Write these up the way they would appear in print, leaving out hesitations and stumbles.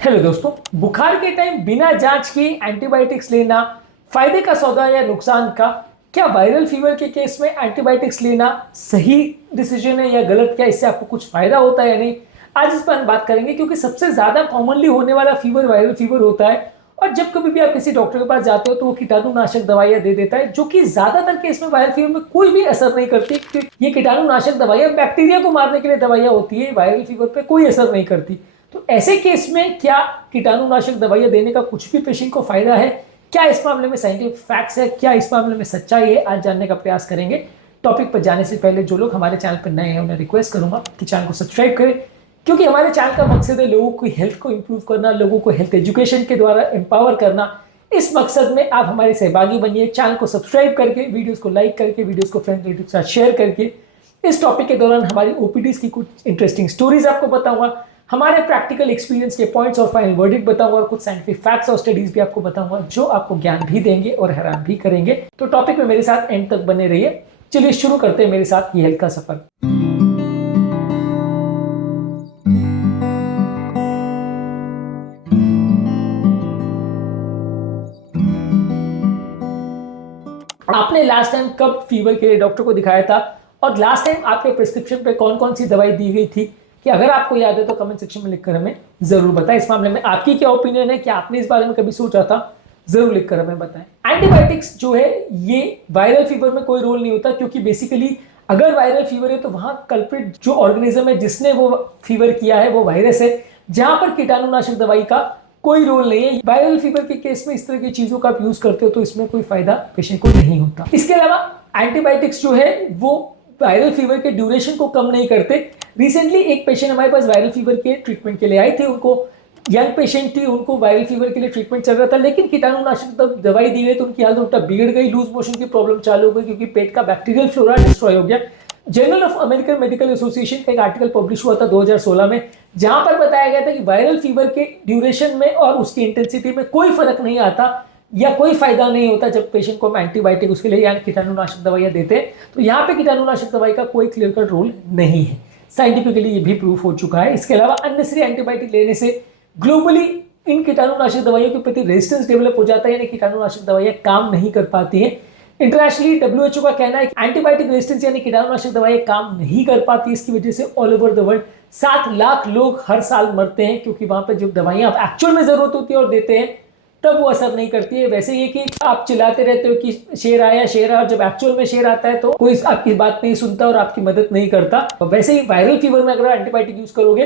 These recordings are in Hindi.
हेलो दोस्तों, बुखार के टाइम बिना जांच के एंटीबायोटिक्स लेना फायदे का सौदा या नुकसान का? क्या वायरल फीवर के केस में एंटीबायोटिक्स लेना सही डिसीजन है या गलत? क्या इससे आपको कुछ फायदा होता है या नहीं? आज इस पर हम बात करेंगे क्योंकि सबसे ज्यादा कॉमनली होने वाला फीवर वायरल फीवर होता है। और जब कभी भी आप किसी डॉक्टर के पास जाते हो तो वो कीटाणुनाशक दवाइयां दे देता है, जो कि ज्यादातर केस में वायरल फीवर में कोई भी असर नहीं करती, क्योंकि ये कीटाणुनाशक दवाइयां बैक्टीरिया को मारने के लिए दवाइयां होती है, वायरल फीवर पे कोई असर नहीं करती। तो ऐसे केस में क्या कीटाणुनाशक दवाइयां देने का कुछ भी पेशेंट को फायदा है? क्या इस मामले में साइंटिफिक फैक्ट्स है? क्या इस मामले में सच्चाई है? आज जानने का प्रयास करेंगे। टॉपिक पर जाने से पहले जो लोग हमारे चैनल पर नए हैं उन्हें रिक्वेस्ट करूंगा कि चैनल को सब्सक्राइब करें, क्योंकि हमारे चैनल का मकसद है लोगों की हेल्थ को इंप्रूव करना, लोगों को हेल्थ एजुकेशन के द्वारा एम्पावर करना। इस मकसद में आप हमारे सहभागी बनिए। चैनल को सब्सक्राइब करके, वीडियोस को लाइक करके, वीडियोस को फ्रेंड रिलेटिव के साथ शेयर करके। इस टॉपिक के दौरान हमारी ओपीडीज की कुछ इंटरेस्टिंग स्टोरीज आपको बताऊंगा, हमारे प्रैक्टिकल एक्सपीरियंस के पॉइंट्स और फाइनल वर्डिक्ट बताऊंगा, और कुछ साइंटिफिक फैक्ट्स और स्टडीज भी आपको बताऊंगा जो आपको ज्ञान भी देंगे और हैरान भी करेंगे। तो टॉपिक में मेरे साथ एंड तक बने रहिए। चलिए शुरू करते हैं मेरे साथ ये हेल्थ का सफर। आपने लास्ट टाइम कब फीवर के लिए डॉक्टर को दिखाया था, और लास्ट टाइम आपके प्रिस्क्रिप्शन पे कौन कौन सी दवाई दी गई थी? कि अगर आपको याद है तो कमेंट सेक्शन में लिखकर हमें जरूर बताएं। इस मामले में आपकी क्या ओपिनियन है? कि आपने इस बारे में कभी सोचा था? जरूर लिखकर हमें बताएं। एंटीबायोटिक्स जो है ये वायरल फीवर में कोई रोल नहीं होता, क्योंकि बेसिकली अगर वायरल फीवर है तो वहां कल्प्रिट जो ऑर्गेनिज्म है जिसने वो फीवर किया है वो वायरस है, जहां पर कीटाणुनाशक दवाई का कोई रोल नहीं है। वायरल फीवर के केस में इस तरह की चीजों का आप यूज करते हो तो इसमें कोई फायदा पेशेंट को नहीं होता। इसके अलावा एंटीबायोटिक्स जो है वो वायरल फीवर के ड्यूरेशन को कम नहीं करते। रिसेंटली एक पेशेंट हमारे पास वायरल फीवर के ट्रीटमेंट के लिए आई थी। उनको यंग पेशेंट थी, उनको वायरल फीवर के लिए ट्रीटमेंट चल रहा था, लेकिन कीटाणुनाशक दवाई दी गई तो उनकी हालत उल्टा बिगड़ गई। लूज मोशन की प्रॉब्लम चालू हो गई क्योंकि पेट का बैक्टीरियल फ्लोरा डिस्ट्रॉय हो गया। Journal of American medical association का एक आर्टिकल पब्लिश हुआ था 2016 में, जहां पर बताया गया था कि वायरल फीवर के ड्यूरेशन में और उसकी इंटेंसिटी में कोई फर्क नहीं आता या कोई फायदा नहीं होता जब पेशेंट को हम एंटीबायोटिक उसके लिए यानी कीटाणुनाशक दवाइयां देते हैं। तो यहाँ पे कीटाणुनाशक दवाई का कोई क्लियर कट रोल नहीं है, साइंटिफिकली ये भी प्रूफ हो चुका है। इसके अलावा अननेसेसरी एंटीबायोटिक लेने से ग्लोबली इन कीटाणुनाशक दवाइयों के प्रति रेजिस्टेंस डेवलप हो जाता है, यानी कीटाणुनाशक दवाइयां काम नहीं कर पाती हैं। इंटरनेशनली डब्ल्यूएचओ का कहना है कि एंटीबायोटिक रेजिस्टेंस यानी कीटाणुनाशक दवाइयां काम नहीं कर पाती। इसकी वजह से all over the world 7 lakh लोग हर साल मरते हैं, क्योंकि वहां पर जो दवाइयां एक्चुअल में जरूरत होती है और देते हैं तब वो असर नहीं करती है। वैसे ये कि आप चिल्लाते रहते हो कि शेर आया शेर आया, और जब एक्चुअल में शेर आता है तो कोई आपकी बात नहीं सुनता और आपकी मदद नहीं करता। वैसे ही वायरल फीवर में अगर एंटीबायोटिक यूज करोगे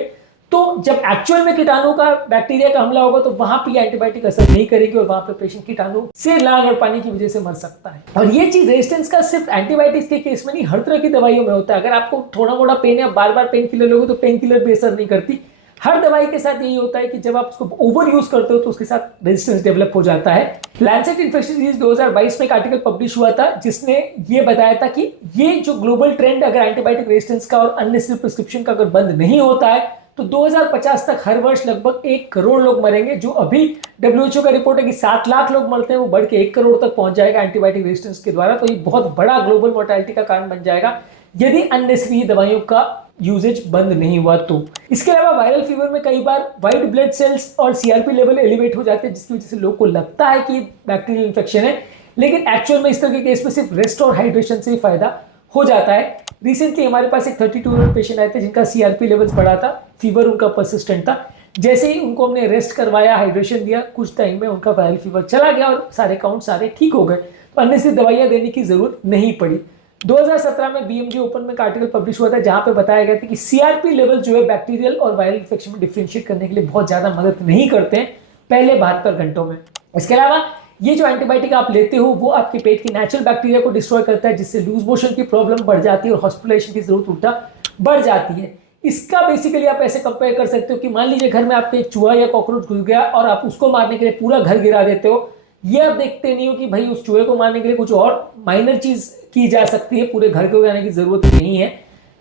तो जब एक्चुअल में कीटाणु का बैक्टीरिया का हमला होगा तो वहां पे एंटीबायोटिक असर नहीं करेगी और वहां पे पेशेंट कीटाणु से लाग और पानी की वजह से मर सकता है। और ये चीज रेजिस्टेंस का सिर्फ एंटीबायोटिक्स के केस में नहीं, हर तरह की दवाइयों में होता है। अगर आपको थोड़ा मोड़ा पेन है, बार बार पेन किलर लोगे तो पेन किलर भी असर नहीं करती। हर दवाई के साथ यही होता है कि जब आप उसको ओवर यूज करते हो तो उसके साथ रेजिस्टेंस डेवलप हो जाता है। लैंसेट इन्फेक्शियस डिजीज 2022 में एक आर्टिकल पब्लिश हुआ था जिसने ये बताया था कि ये जो ग्लोबल ट्रेंड अगर एंटीबायोटिक रेजिस्टेंस का और अननेसेसरी प्रिस्क्रिप्शन का अगर बंद नहीं होता है तो 2050 तक हर वर्ष लगभग 1 करोड़ लोग मरेंगे। जो अभी डब्ल्यूएचओ का रिपोर्ट है कि 7 लाख लोग मरते हैं, वो बढ़ के 1 करोड़ तक पहुंच जाएगा एंटीबायोटिक रेजिस्टेंस के द्वारा। तो ये बहुत बड़ा ग्लोबल मोर्टेलिटी का कारण बन जाएगा यदि अननेसेसरी दवाइयों का यूजेज बंद नहीं हुआ तो। इसके अलावा वायरल फीवर में कई बार व्हाइट ब्लड सेल्स और सीआरपी लेवल एलिवेट हो जाते हैं, जिसकी वजह से लोग को लगता है कि बैक्टीरियल इन्फेक्शन है, लेकिन एक्चुअल में इस तरह के केस में सिर्फ रेस्ट और हाइड्रेशन से ही फायदा हो जाता है। रिसेंटली हमारे पास एक 32 पेशेंट आए थे जिनका सीआरपी लेवल्स बढ़ा था, फीवर उनका परसिस्टेंट था। जैसे ही उनको हमने रेस्ट करवाया, हाइड्रेशन दिया, कुछ टाइम में उनका वायरल फीवर चला गया और सारे काउंट सारे ठीक हो गए। तो अननेसेसरी दवाइयां देने की जरूरत नहीं पड़ी। 2017 में बीएमजी ओपन में एक आर्टिकल पब्लिश हुआ था जहां पे बताया गया था कि सीआरपी लेवल जो है बैक्टीरियल और वायरल इन्फेक्शन में डिफरेंशिएट करने के लिए बहुत ज्यादा मदद नहीं करते हैं पहले 72 घंटों में। इसके अलावा ये जो एंटीबायोटिक आप लेते हो वो आपके पेट की नेचुरल बैक्टीरिया को डिस्ट्रॉय करता है, जिससे लूज मोशन की प्रॉब्लम बढ़ जाती है और हॉस्पिटलाइजेशन की जरूरत उल्टा बढ़ जाती है। इसका बेसिकली आप ऐसे कंपेयर कर सकते हो कि मान लीजिए घर में आपके एक चूहा या कॉकरोच घुस गया और आप उसको मारने के लिए पूरा घर गिरा देते हो। ये आप देखते नहीं हो कि भाई उस चूहे को मारने के लिए कुछ और माइनर चीज की जा सकती है, पूरे घर को जाने की जरूरत नहीं है।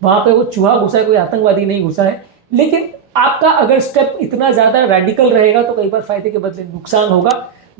वहां पे वो चूहा घुसा है, कोई आतंकवादी नहीं घुसा है। लेकिन आपका अगर स्टेप इतना ज्यादा रेडिकल रहेगा तो कई बार फायदे के बदले नुकसान होगा।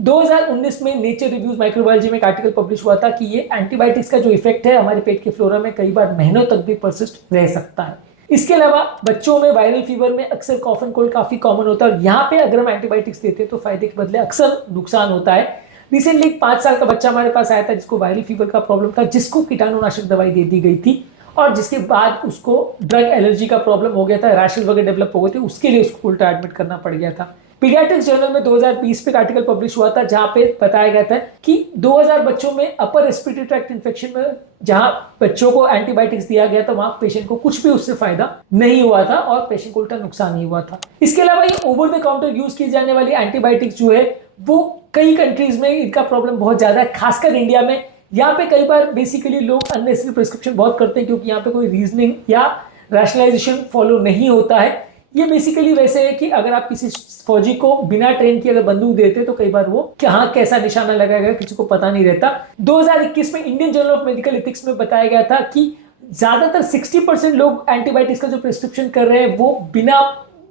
2019 में नेचर रिव्यूज माइक्रोबायोलॉजी में एक आर्टिकल पब्लिश हुआ था कि ये एंटीबायोटिक्स का जो इफेक्ट है हमारे पेट के फ्लोरा में कई बार महीनों तक भी परसिस्ट रह सकता है। इसके अलावा बच्चों में वायरल फीवर में अक्सर कॉफ एंड कोल्ड काफी कॉमन होता है और यहाँ पे अगर हम एंटीबायोटिक्स देते हैं तो फायदे के बदले अक्सर नुकसान होता है। रिसेंटली 5 साल का बच्चा हमारे पास आया था जिसको वायरल फीवर का प्रॉब्लम था, जिसको कीटाणुनाशक दवाई दे दी गई थी और जिसके बाद उसको ड्रग एलर्जी का प्रॉब्लम हो गया था, रैशेस वगैरह डेवलप हो गए थे, उसके लिए उसको उल्टा एडमिट करना पड़ गया था। पीडियाट्रिक्स जर्नल में 2020 पे एक आर्टिकल पब्लिश हुआ था जहां पे बताया गया था कि 2000 बच्चों में अपर रेस्पिरेटरी ट्रैक्ट इन्फेक्शन में जहां बच्चों को एंटीबायोटिक्स दिया गया था वहां पेशेंट को कुछ भी उससे फायदा नहीं हुआ था और पेशेंट को उल्टा नुकसान ही हुआ था। इसके अलावा ये ओवर द काउंटर यूज की जाने वाली एंटीबायोटिक्स जो है वो कई कंट्रीज में इनका प्रॉब्लम बहुत ज्यादा है, खासकर इंडिया में। यहाँ पे कई बार बेसिकली लोग अननेसेसरी प्रिस्क्रिप्शन बहुत करते हैं क्योंकि यहाँ पे कोई रीजनिंग या रैशनलाइजेशन फॉलो नहीं होता है। ये बेसिकली वैसे है कि अगर आप किसी फौजी को बिना ट्रेन किए अगर बंदूक देते तो कई बार वो कहाँ कैसा निशाना लगाएगा किसी को पता नहीं रहता। 2021 में Indian journal of medical ethics में बताया गया था कि ज्यादातर 60% लोग एंटीबायोटिक्स का जो प्रिस्क्रिप्शन कर रहे हैं वो बिना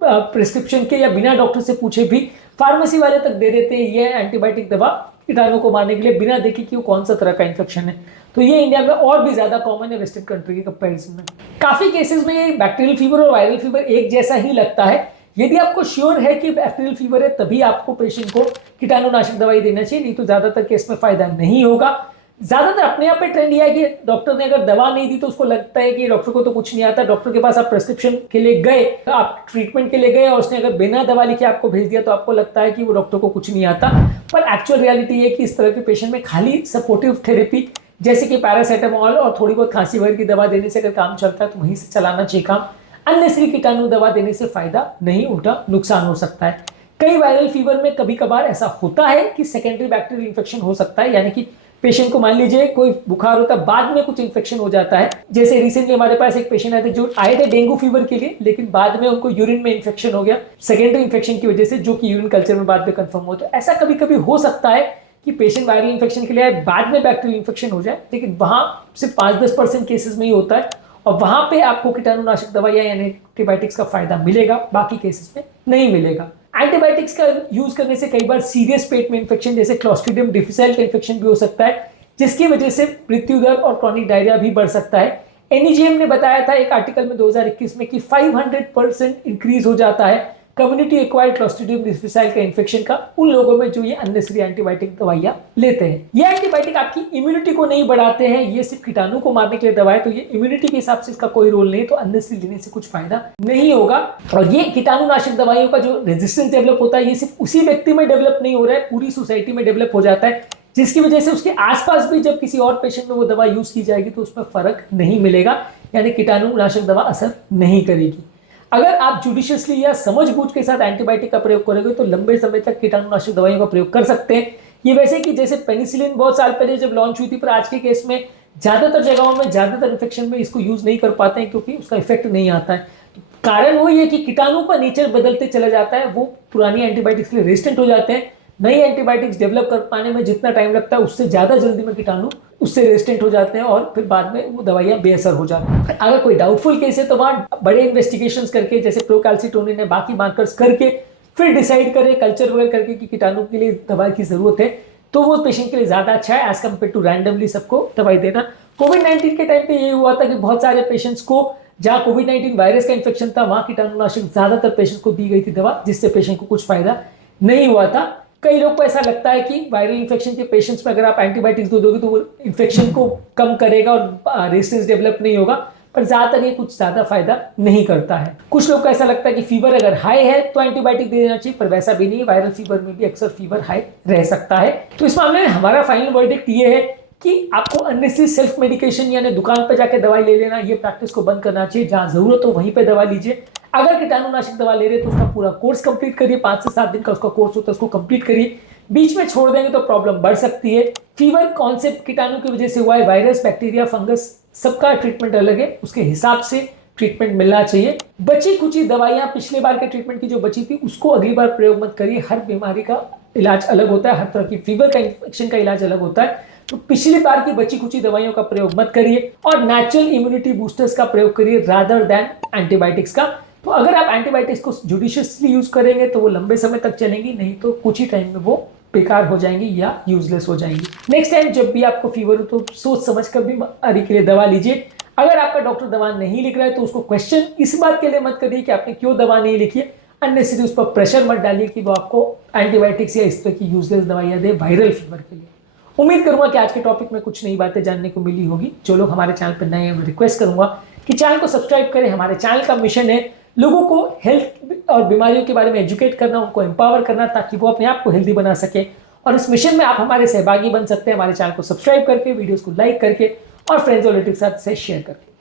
प्रिस्क्रिप्शन के या बिना डॉक्टर से पूछे भी फार्मेसी वाले तक दे देते हैं ये एंटीबायोटिक दवा कीटाणु को मारने के लिए, बिना देखे कि वो कौन सा तरह का इन्फेक्शन है। तो ये इंडिया में और भी ज्यादा कॉमन है वेस्टर्न कंट्री के कंपैरिजन में। काफी केसेस में ये बैक्टीरियल फीवर और वायरल फीवर एक जैसा ही लगता है। यदि आपको श्योर है कि बैक्टीरियल फीवर है तभी आपको पेशेंट को कीटाणुनाशक दवाई देना चाहिए, नहीं तो ज्यादातर केस में फायदा नहीं होगा। ज्यादातर अपने आप पे ट्रेंड यह है कि डॉक्टर ने अगर दवा नहीं दी तो उसको लगता है कि डॉक्टर को तो कुछ नहीं आता। डॉक्टर के पास आप प्रिस्क्रिप्शन के लिए गए, आप ट्रीटमेंट के लिए गए और उसने अगर बिना दवा लिखे आपको भेज दिया तो आपको लगता है कि वो डॉक्टर को कुछ नहीं आता। पर एक्चुअल रियलिटी है कि इस तरह के पेशेंट में खाली सपोर्टिव थेरेपी जैसे कि पैरासीटामोल और थोड़ी बहुत खांसी वगैरह की दवा देने से अगर काम चलता है तो वहीं से चलाना चाहिए काम। अननेसेसरी कीटाणु दवा देने से फायदा नहीं, उल्टा नुकसान हो सकता है। कई वायरल फीवर में कभी कभार ऐसा होता है कि सेकेंडरी बैक्टीरियल इन्फेक्शन हो सकता है, यानी कि पेशेंट को मान लीजिए कोई बुखार होता है बाद में कुछ इन्फेक्शन हो जाता है। जैसे रिसेंटली हमारे पास एक पेशेंट आए थे जो आए थे डेंगू फीवर के लिए, लेकिन बाद में उनको यूरिन में इन्फेक्शन हो गया सेकेंडरी इन्फेक्शन की वजह से, जो कि यूरिन कल्चर में बाद में कंफर्म हो। तो ऐसा कभी कभी हो सकता है कि पेशेंट वायरल इन्फेक्शन के लिए आए बाद में बैक्टीरियल इन्फेक्शन हो जाए, लेकिन वहां सिर्फ 5-10% केसेस में ही होता है और वहां पे आपको कीटाणुनाशक दवाइयां यानी एंटीबायोटिक्स का फायदा मिलेगा, बाकी केसेस में नहीं मिलेगा। एंटीबायोटिक्स का यूज करने से कई बार सीरियस पेट में इन्फेक्शन जैसे क्लोस्ट्रीडियम डिफिसाइल का इन्फेक्शन भी हो सकता है, जिसकी वजह से मृत्यु दर और क्रॉनिक डायरिया भी बढ़ सकता है। एनईजीएम ने बताया था एक आर्टिकल में 2021 में कि 500% इंक्रीज हो जाता है कम्युनिटी एक्वायर्ड क्लोस्ट्रीडियम डिफिसाइल का इन्फेक्शन का उन लोगों में जो ये अननेसेसरी एंटीबायोटिक दवाइयां लेते हैं। ये एंटीबायोटिक आपकी इम्यूनिटी को नहीं बढ़ाते हैं, ये सिर्फ कीटाणु को मारने के लिए दवा है, तो ये इम्यूनिटी के हिसाब से इसका कोई रोल नहीं है, तो अननेसेसरी लेने से कुछ फायदा नहीं होगा। और ये कीटाणुनाशक दवाइयों का जो रेजिस्टेंस डेवलप होता है ये सिर्फ उसी व्यक्ति में डेवलप नहीं हो रहा है, पूरी सोसाइटी में डेवलप हो जाता है, जिसकी वजह से उसके आसपास भी जब किसी और पेशेंट में वो दवा यूज की जाएगी तो उसमें फर्क नहीं मिलेगा, यानी कीटाणुनाशक दवा असर नहीं करेगी। अगर आप जुडिशियसली या समझबूझ के साथ एंटीबायोटिक का प्रयोग करोगे तो लंबे समय तक कीटाणुनाशक दवाइयों का प्रयोग कर सकते हैं। ये वैसे कि जैसे पेनिसिलिन बहुत साल पहले जब लॉन्च हुई थी, पर आज के केस में ज्यादातर जगहों में ज्यादातर इन्फेक्शन में इसको यूज नहीं कर पाते हैं क्योंकि उसका इफेक्ट नहीं आता है। तो कारण वही है कि कीटाणु का नेचर बदलते चला जाता है, वो पुरानी एंटीबायोटिक्स के लिए रेजिस्टेंट हो जाते हैं। नई एंटीबायोटिक्स डेवलप कर पाने में जितना टाइम लगता है उससे ज्यादा जल्दी में कीटाणु उससे रेजिस्टेंट हो जाते हैं और फिर बाद में वो दवाइयां बेअसर हो जाती हैं। अगर कोई डाउटफुल केस है तो वहां बड़े इन्वेस्टिगेशंस करके जैसे प्रोकैल्सिटोनिन है बाकी मार्कर्स करके फिर डिसाइड करें कल्चर वगैरह करके कि कीटाणु के लिए दवाई की जरूरत है, तो वो पेशेंट के लिए ज्यादा अच्छा है एज कम्पेयर टू रैंडमली सबको दवाई देना। कोविड-19 के टाइम पे ये हुआ था कि बहुत सारे पेशेंट्स को जहां कोविड-19 वायरस का इन्फेक्शन था वहां कीटाणुनाशक ज्यादातर पेशेंट्स को दी गई थी दवा, जिससे पेशेंट को कुछ फायदा नहीं हुआ था। कई लोग को ऐसा लगता है कि वायरल इन्फेक्शन के पेशेंट्स में अगर आप एंटीबायोटिक्स दे दोगे तो वो इन्फेक्शन को कम करेगा और रेजिस्टेंस डेवलप नहीं होगा, पर ज्यादातर ये कुछ ज्यादा फायदा नहीं करता है। कुछ लोग को ऐसा लगता है कि फीवर अगर हाई है तो एंटीबायोटिक दे देना चाहिए, पर वैसा भी नहीं है। वायरल फीवर में भी अक्सर फीवर हाई रह सकता है। तो इस मामले में हमारा फाइनल वर्डिक्ट ये है कि आपको अननेसेसरी सेल्फ मेडिकेशन यानी दुकान पर जाकर दवाई ले लेना, ये प्रैक्टिस को बंद करना चाहिए। जहां जरूरत हो वहीं पे दवा लीजिए। अगर कीटाणुनाशक दवा ले रहे तो उसका पूरा कोर्स कंप्लीट करिए, 5 से 7 दिन का उसका कोर्स होता है, उसको कंप्लीट करिए। बीच में छोड़ देंगे तो प्रॉब्लम बढ़ सकती है। फीवर कौन से कीटाणु की वजह से हुआ है, वायरस बैक्टीरिया फंगस, सबका ट्रीटमेंट अलग है, उसके हिसाब से ट्रीटमेंट मिलना चाहिए। बची कुछ दवाइयां पिछले बार के ट्रीटमेंट की जो बची थी उसको अगली बार प्रयोग मत करिए। हर बीमारी का इलाज अलग होता है, हर तरह की फीवर का इन्फेक्शन का इलाज अलग होता है, तो पिछली बार की बची कुछ दवाइयों का प्रयोग मत करिए और नेचुरल इम्यूनिटी बूस्टर्स का प्रयोग करिए रादर देन एंटीबायोटिक्स का। तो अगर आप एंटीबायोटिक्स को जुडिशियसली यूज करेंगे तो वो लंबे समय तक चलेंगी, नहीं तो कुछ ही टाइम में वो बेकार हो जाएंगी या यूजलेस हो जाएंगी। नेक्स्ट टाइम जब भी आपको फीवर हो तो सोच समझ कर बीमारी के लिए दवा लीजिए। अगर आपका डॉक्टर दवा नहीं लिख रहा है तो उसको क्वेश्चन इस बात के लिए मत करिए कि आपने क्यों दवा नहीं लिखी है, अननेसेसरी उस पर प्रेशर मत डालिए कि वो आपको एंटीबायोटिक्स या इस तरह की यूजलेस दवाइयां दे वायरल फीवर के लिए। उम्मीद करूंगा कि आज के टॉपिक में कुछ नई बातें जानने को मिली होगी। जो लोग हमारे चैनल पर नए हैं रिक्वेस्ट करूंगा कि चैनल को सब्सक्राइब करें। हमारे चैनल का मिशन है लोगों को हेल्थ और बीमारियों के बारे में एजुकेट करना, उनको एम्पावर करना, ताकि वो अपने आप को हेल्दी बना सके। और इस मिशन में आप हमारे सहभागी बन सकते हैं हमारे चैनल को सब्सक्राइब करके, वीडियोस को लाइक करके और फ्रेंड्स और रिलेटिव के साथ शेयर करके।